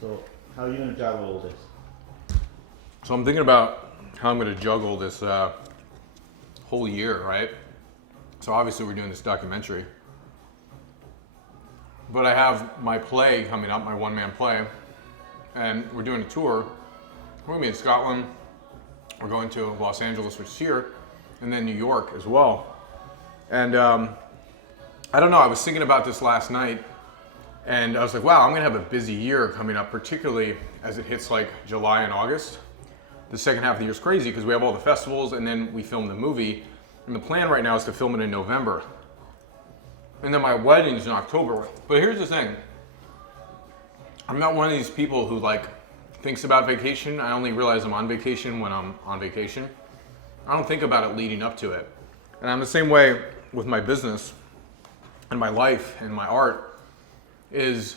So how are you going to juggle all this? So I'm thinking about how I'm going to juggle this whole year, right? So obviously we're doing this documentary, but I have my play coming up, my one-man play, and we're doing a tour. We're going to be in Scotland. We're going to Los Angeles, which is here, and then New York as well. And I don't know, I was thinking about this last night, and I was like, wow, I'm gonna have a busy year coming up, particularly as it hits like July and August. The second half of the year is crazy because we have all the festivals and then we film the movie. And the plan right now is to film it in November. And then my wedding's in October. But here's the thing. I'm not one of these people who like thinks about vacation. I only realize I'm on vacation when I'm on vacation. I don't think about it leading up to it. And I'm the same way with my business and my life and my art is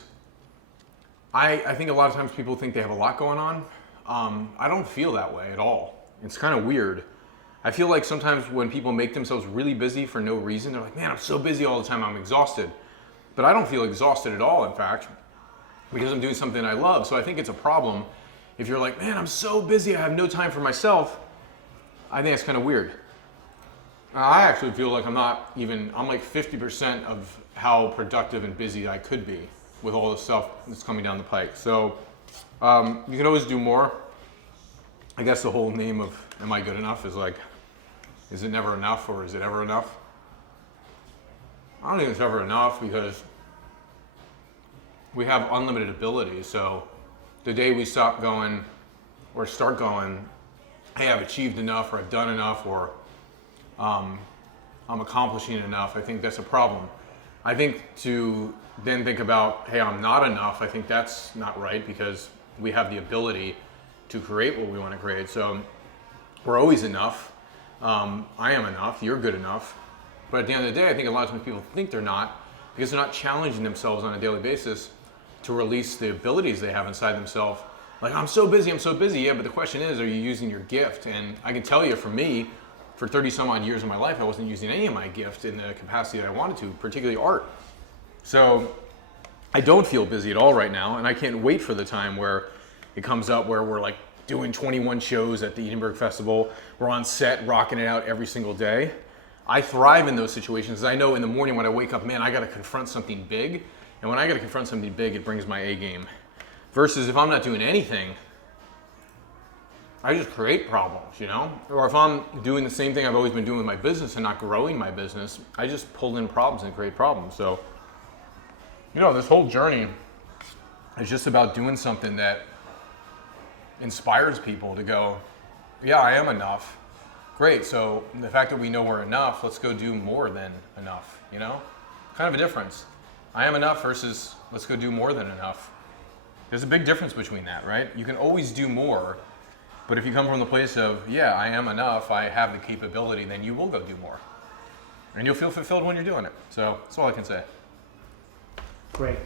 I think a lot of times people think they have a lot going on. I don't feel that way at all. It's kind of weird. I feel like sometimes when people make themselves really busy for no reason, they're like, man, I'm so busy all the time, I'm exhausted. But I don't feel exhausted at all, in fact, because I'm doing something I love. So I think it's a problem if you're like, man, I'm so busy, I have no time for myself. I think it's kind of weird. I actually feel like I'm like 50% of how productive and busy I could be with all the stuff that's coming down the pike. So you can always do more. I guess the whole name of am I good enough is like, is it never enough or is it ever enough? I don't think it's ever enough because we have unlimited ability. So the day we stop going or start going, hey, I've achieved enough or I've done enough or I'm accomplishing enough, I think that's a problem. I think to then think about, hey, I'm not enough, I think that's not right because we have the ability to create what we want to create. So we're always enough. I am enough, you're good enough. But at the end of the day, I think a lot of times people think they're not because they're not challenging themselves on a daily basis to release the abilities they have inside themselves. Like, I'm so busy. Yeah, but the question is, are you using your gift? And I can tell you for me, for 30 some odd years of my life, I wasn't using any of my gift in the capacity that I wanted to, particularly art. So I don't feel busy at all right now, and I can't wait for the time where it comes up where we're like doing 21 shows at the Edinburgh Festival. We're on set, rocking it out every single day. I thrive in those situations. I know in the morning when I wake up, man, I gotta confront something big. And when I gotta confront something big, it brings my A game. Versus if I'm not doing anything, I just create problems, you know? Or if I'm doing the same thing I've always been doing with my business and not growing my business, I just pull in problems and create problems. So, you know, this whole journey is just about doing something that inspires people to go, yeah, I am enough. Great, so the fact that we know we're enough, let's go do more than enough, you know? Kind of a difference. I am enough versus let's go do more than enough. There's a big difference between that, right? You can always do more, but if you come from the place of, yeah, I am enough, I have the capability, then you will go do more. And you'll feel fulfilled when you're doing it. So that's all I can say. Great.